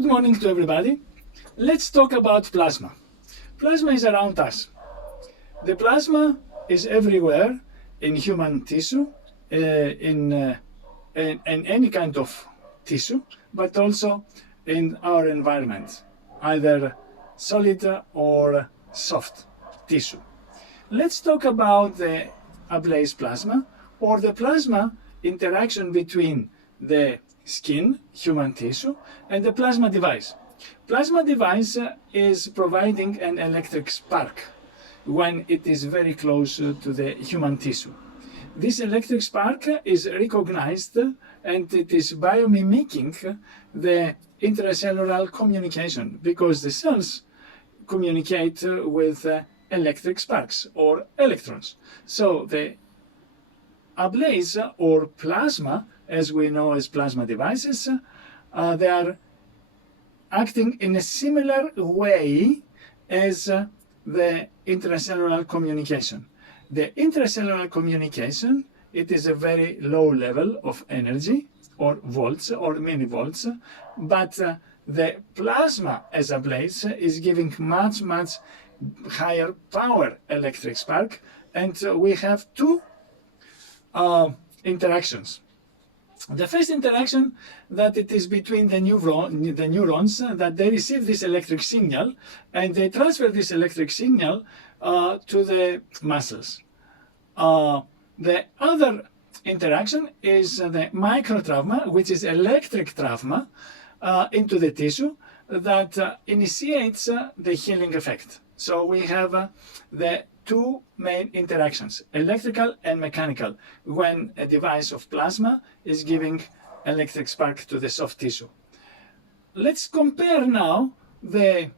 Good morning to everybody. Let's talk about plasma. Plasma is around us. The plasma is everywhere in human tissue, in any kind of tissue, but also in our environment, either solid or soft tissue. Let's talk about the ablaze plasma, or the plasma interaction between the skin, human tissue, and the plasma device. Plasma device is providing an electric spark when it is very close to the human tissue. This electric spark is recognized and it is biomimicking the intracellular communication, because the cells communicate with electric sparks or electrons. So the ablaze or plasma, as we know as plasma devices, they are acting in a similar way as the intracellular communication. The intracellular communication, it is a very low level of energy, or volts or millivolts, but the plasma as a blaze is giving much higher power electric spark, and we have two interactions. The first interaction, that it is between the neurons, that they receive this electric signal and they transfer this electric signal to the muscles. The other interaction is the microtrauma, which is electric trauma into the tissue that initiates the healing effect. So we have the two main interactions, electrical and mechanical, when a device of plasma is giving electric spark to the soft tissue. Let's compare now the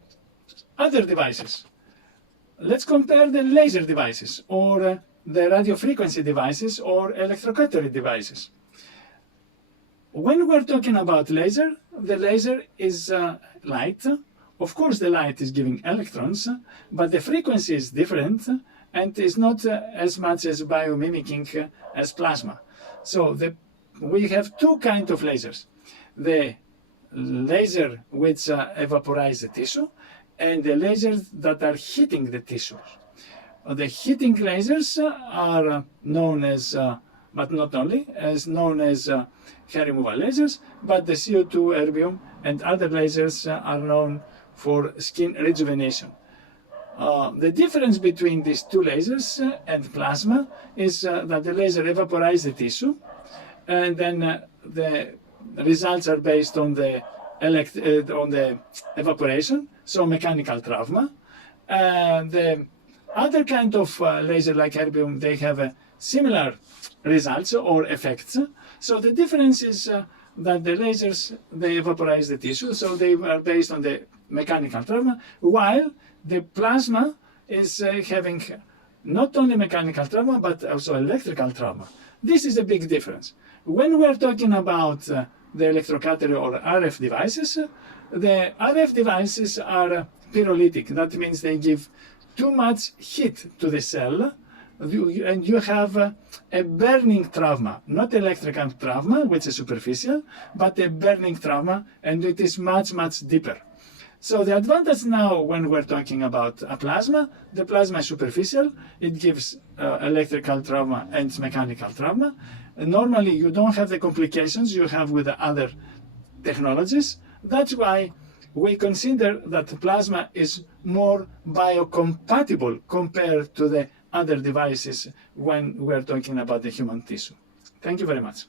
other devices. Let's compare the laser devices, or the radio frequency devices, or electrocautery devices. When we're talking about laser, the laser is light. Of course, the light is giving electrons, but the frequency is different and is not as much as biomimicking as plasma. So we have two kinds of lasers. The laser which evaporize the tissue, and the lasers that are heating the tissues. The heating lasers are known as, but not only, as known as hair removal lasers, but the CO2, erbium, and other lasers are known for skin rejuvenation. The difference between these two lasers and plasma is that the laser evaporizes the tissue, and then the results are based on the evaporation, so mechanical trauma. The other kind of laser, like erbium, they have similar results or effects. So the difference is that the lasers, they vaporize the tissue, so they are based on the mechanical trauma, while the plasma is having not only mechanical trauma, but also electrical trauma. This is a big difference. When we're talking about the electrocautery or RF devices, the RF devices are pyrolytic. That means they give too much heat to the cell, and you have a burning trauma, not electrical trauma, which is superficial, but a burning trauma, and it is much deeper. So the advantage now, when we're talking about a plasma, the plasma is superficial. It gives electrical trauma and mechanical trauma. And normally you don't have the complications you have with the other technologies. That's why we consider that plasma is more biocompatible compared to the other devices when we're talking about the human tissue. Thank you very much.